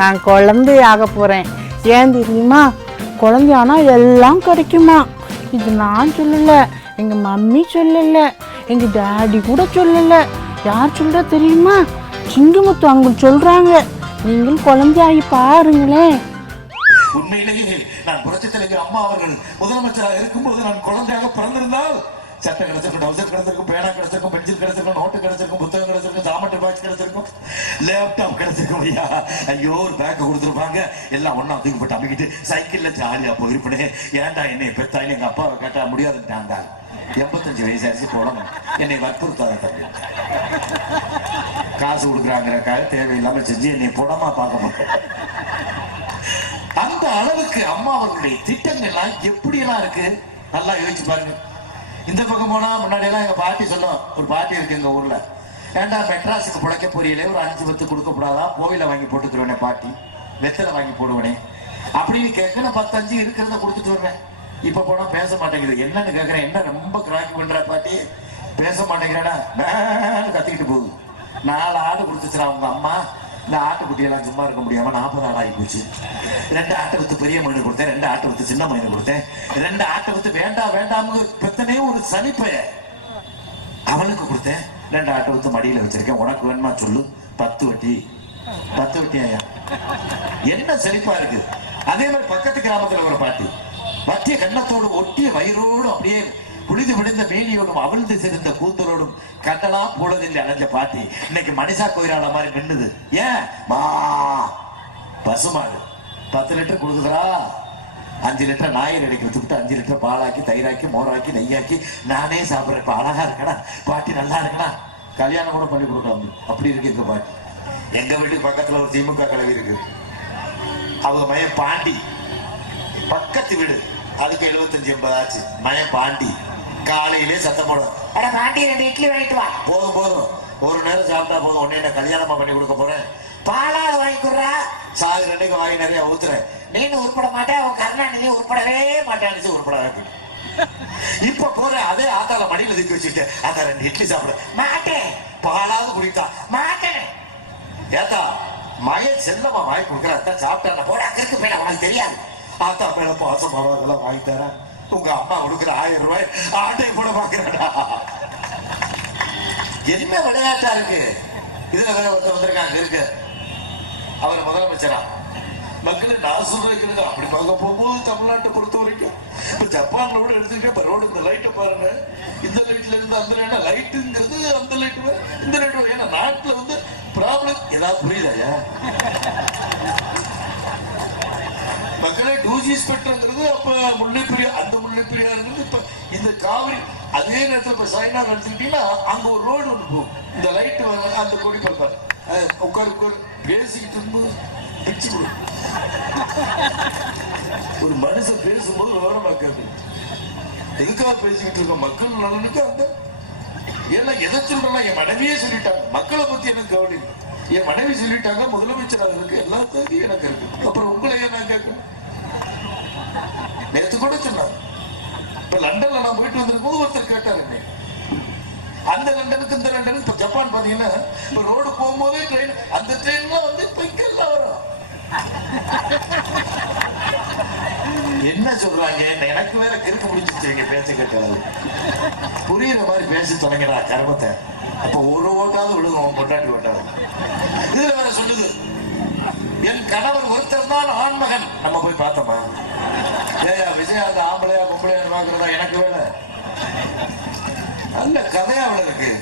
நான் குழந்தையாக போகிறேன். ஏன் தெரியுமா? குழந்தையானா எல்லாம் கிடைக்குமா. இது நான் சொல்லலை, எங்கள் மம்மி சொல்லலை, எங்கள் டாடி கூட சொல்லலை. யார் சொல்கிறா தெரியுமா? சிங்கமுத்து அவங்க சொல்கிறாங்க. நீங்கள் குழந்தையாகி பாருங்களேன். உண்மையிலேயே நான் புரட்சித் தலைவர் அம்மா அவர்கள் முதலமைச்சராக இருக்கும்போது நான் குழந்தையாக பிறந்திருந்தால் சட்டை கிடைச்சிருக்கும், டவுசர் கிடைச்சிருக்கும், பேனா கிடைச்சிருக்கும், பென்சில் கிடைச்சிருக்கும், நோட்டு கிடைச்சிருக்கும், புத்தகம் கிடைச்சிருக்கும், ஜாமெட்ரி பாக்ஸ் கிடைச்சிருக்கும், லேப்டாப் கிடைச்சிருக்கும். ஐயா ஐயோ ஒரு பேக் கொடுத்துருப்பாங்க. எல்லாம் ஒன்னா தூக்கி போட்டு அமைக்கிட்டு சைக்கிள்ல ஜாலியா போயிருப்பேன். ஏன்டா என்னை பெத்தாலும் எங்க அப்பாவை கேட்டா முடியாதுட்டான். 85 வயசாச்சு போடணும், என்னை வற்புறுத்தாத தம்பி. காசு கொடுக்குறாங்கிறக்காக தேவையில்லாம செஞ்சு என்னை புடமா பார்க்க மாட்டேன். அந்த அளவுக்கு அம்மா அவர்களுடைய திட்டங்கள்லாம் எப்படி எல்லாம் இருக்கு நல்லா யோசிச்சு பாருங்க. இந்த பக்கம் போனா முன்னாடி எல்லாம் எங்க பாட்டி சொல்லும், ஒரு பாட்டி இருக்கு எங்க ஊர்ல, ஏண்டா மெட்ராஸுக்கு பிழைக்க பொரியல ஒரு 5 கொடுக்கப்படாதா, கோவில வாங்கி போட்டுக்கிறவனே பாட்டி, வெத்தலை வாங்கி போடுவனே அப்படின்னு கேட்க நான் 10 இருக்கிறத கொடுத்துட்டு வருவேன். இப்ப போனா பேச மாட்டேங்குது. என்னன்னு கேட்கிறேன், என்ன ரொம்ப கிராக்கி பண்ற பாட்டி, பேச மாட்டேங்கிறாடா கத்திக்கிட்டு போகுது. 4 ஆடு கொடுத்துச்சுரா அவங்க அம்மா. இந்த ஆட்டுக்குட்டியெல்லாம் சும்மா இருக்க முடியாம 40 ஆடு ஆகி போச்சு. 2 ஆட்டை வித்து பெரிய மயினை கொடுத்தேன், 2 ஆட்டை வித்து சின்ன மயினை கொடுத்தேன், 2 ஆட்டை வித்து வேண்டாம் வேண்டாம் பெத்தனே ஒரு சனிப்பைய அவனுக்கு கொடுத்தேன். 2 ஆட்டை வித்து மடியில வச்சிருக்கேன், உனக்கு வேணுமா சொல்லு. 10 வட்டி 10 வட்டி ஆயா, என்ன செழிப்பா இருக்கு. அதே மாதிரி பக்கத்து கிராமத்துல ஒரு பாட்டி மத்திய கண்ணத்தோடு ஒட்டிய வயிறோடு அப்படியே குளிது விழுந்த மேனியோடும் அவிழ்ந்து சிறந்த கூந்தலோடும் கண்டலாம் போலதில்லை அடைஞ்ச பாட்டி இன்னைக்கு மனிஷா கோயிலாள மாதிரி நின்னுது. ஏன் மா பசுமாடு 10 லிட்டர் கொடுக்குறா, 5 லிட்டர் நாய் அடைக்கி வித்துக்கிட்டு 5 லிட்டர் பாலாக்கி தயிராக்கி மோராக்கி நெய்யாக்கி நானே சாப்பிட்றேன். இப்ப அழகா இருக்கடா பாட்டி, நல்லா இருக்கடா, கல்யாணம் கூட பண்ணி கொடுக்கலாம். அப்படி இருக்கு எங்க பாட்டி. எங்க வீட்டுக்கு பக்கத்துல ஒரு திமுக கலவி இருக்கு, அவங்க மயன் பாண்டி, பக்கத்து வீடு, அதுக்கு 75-80 ஆச்சு. மயன் பாண்டி காலையிலே சத்தம் போடும், அட பாண்டி 2 இட்லி வாங்கிட்டு வா. போதும் போதும், ஒரு நேரம் சாப்பிட்டா போதும், உடனே என்ன கல்யாணமா பண்ணி கொடுக்க போறேன், பாலாவது வாங்கிக்கிறா, சாகு 2க்கு வாங்கி நிறைய ஊத்துறேன், நீனு உருப்பட மாட்டேன், உன் கருணாநிதி உருப்படவே மாட்டேன்னு உருப்பட. இப்ப போற அதே ஆத்தால மடியில தூக்கி வச்சுட்டு அதான் 2 இட்லி சாப்பிட மாட்டேன், பாலாவது குடித்தா மாட்டேன். ஏத்தா மயன் செல்லமா வாங்கி கொடுக்குறா, சாப்பிட்டா போட அக்கறைக்கு போயிட உனக்கு தெரியாது. ஆத்தா மேல பாசமா அதெல்லாம் வாங்கி தரேன். உங்க அம்மா கொடுக்குற 1000 ரூபாய் ஆட்டை போட பாக்குறா. என்ன விளையாட்டா இருக்கு. இதுல வேற ஒருத்தர் வந்திருக்காங்க இருக்கு, அவர் முதலமைச்சரா. மக்கள் நான் சொல்றேன் அப்படி பார்க்க போகும்போது தமிழ்நாட்டை பொறுத்த வரைக்கும் இப்ப ஜப்பான்ல கூட எடுத்துக்கிட்டே இப்ப ரோடு இந்த லைட்டை பாருங்க, இந்த லைட்ல இருந்து அந்த லைட், லைட்டுங்கிறது அந்த லைட் இந்த லைட். ஏன்னா நாட்டுல வந்து ப்ராப்ளம் ஏதாவது புரியுதாயா? மக்களே 2G ஸ்பெக்ட்ரம்ங்கிறது அப்ப முல்லைப்பெரியார், அந்த முல்லைப்பெரியார் இப்ப இந்த காவிரி. அதே நேரத்தில் இப்ப சைனா நினைச்சுக்கிட்டீங்கன்னா அங்க ஒரு ரோடு ஒன்று போகும், இந்த லைட் அந்த கொடி பார்ப்பாரு உட்காரு பேசிக்கிட்டு இருக்கும்போது பிச்சு கொடு. ஒரு மனுஷன் பேசும்போது விவரமா கேட்கணும், எதுக்காக பேசிக்கிட்டு இருக்க மக்கள் நலனுக்கு. அந்த ஏன்னா எதை சொல்றா, என் மனைவியே சொல்லிட்டாங்க, மக்களை பத்தி எனக்கு கவலை. என் மனைவி சொல்லிட்டாங்க, முதலமைச்சராக இருக்கு, எல்லாத்துக்கும் எனக்கு இருக்கு, அப்புறம் உங்களை நான் கேட்கணும். நேற்று கூட சொன்னாங்க, இப்ப லண்டன்ல நான் போயிட்டு வந்திருக்கும் போது ஒருத்தர் கேட்டாரு, அந்த லண்டனுக்கு இந்த லண்டனுக்கு. இப்ப ஜப்பான் பாத்தீங்கன்னா இப்ப ரோடு போகும்போதே ட்ரெயின், அந்த ட்ரெயின்லாம் வந்து இப்ப இங்க எல்லாம் வரும். என்ன சொல்றாங்க, எனக்கு வேற கிறுக்கு முடிச்சிச்சு எங்க பேச்ச கேட்டாரு. புரியுற மாதிரி பேசி தொடங்கிறா கர்மத்தை. அப்ப ஒரு ஓட்டாவது விழுகும், பொண்டாட்டி ஓட்டாது. இதுல வேற சொல்லுது, என் கணவர் ஒருத்தர் தான் ஆண்மகன். நம்ம போய் பார்த்தோமா? ஏயா விஜய் அந்த ஆம்பளையா பொம்பளையா பாக்குறதா எனக்கு வேலை. நல்ல கதையா அவள இருக்கு.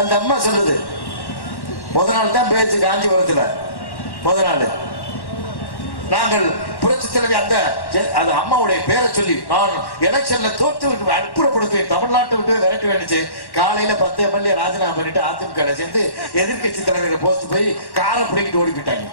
அந்த அம்மா சொல்லுது, முத நாள் தான் பேச்சு காஞ்சிபுரத்துல, முத நாள் நாங்கள் புரட்சி தலைவி அந்த அம்மாவுடைய பேரை சொல்லி நான் எலெக்ஷன்ல தோற்று விட்டு அற்புதப்படுத்துவேன், தமிழ்நாட்டை விட்டு விரட்ட வேண்டிச்சு. காலையில 10 MLA ராஜினாமா பண்ணிட்டு அதிமுக சேர்ந்து எதிர்கட்சி தலைவர் போஸ்ட் போய் காரை பிடிக்கிட்டு ஓடி போயிட்டாங்க.